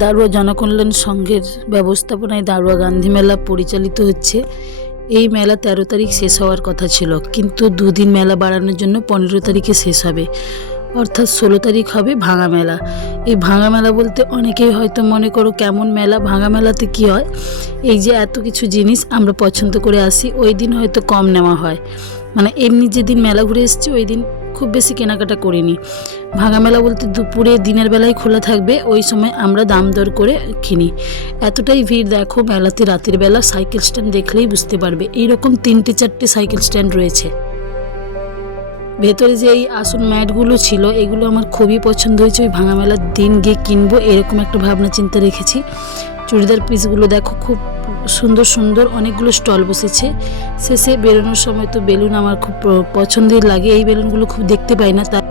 দারুয়া জনকল্যাণ সংঘের ব্যবস্থাপনায় দারুয়া গান্ধী মেলা পরিচালিত হচ্ছে। এই মেলা 13 তারিখ শেষ হওয়ার কথা ছিল, কিন্তু দুদিন মেলা বাড়ানোর জন্য 15 তারিখে শেষ হবে, অর্থাৎ 16 তারিখ হবে ভাঙা মেলা। এই ভাঙা মেলা বলতে অনেকেই হয়তো মনে করো কেমন মেলা, ভাঙা মেলাতে কি হয়, এই যে এত কিছু জিনিস আমরা পছন্দ করে আসি, ওই দিন হয়তো কম নেওয়া হয়। মানে এমনি যেদিন মেলা ঘুরে এসেছি ওই দিন খুব বেশি কেনাকাটা করিনি। ভাঙা মেলা বলতে দুপুরে দিনের বেলায় খোলা থাকবে, ওই সময় আমরা দাম দর করে কিনি। এতটাই ভিড় দেখো মেলাতে, রাতের বেলা সাইকেল স্ট্যান্ড দেখলেই বুঝতে পারবে, এইরকম 3-4টে সাইকেল স্ট্যান্ড রয়েছে। ভেতরে যে এই আসন ম্যাটগুলো ছিল এগুলো আমার খুবই পছন্দ হয়েছে, ওই ভাঙা মেলার দিন গিয়ে কিনবো এরকম একটা ভাবনা চিন্তা রেখেছি। চুড়িদার পিসগুলো দেখো খুব সুন্দর সুন্দর, অনেকগুলো স্টল বসেছে। শেষে বেরোনোর সময় তো বেলুন আমার খুব পছন্দের লাগে, এই বেলুনগুলো খুব দেখতে পাই না, তাই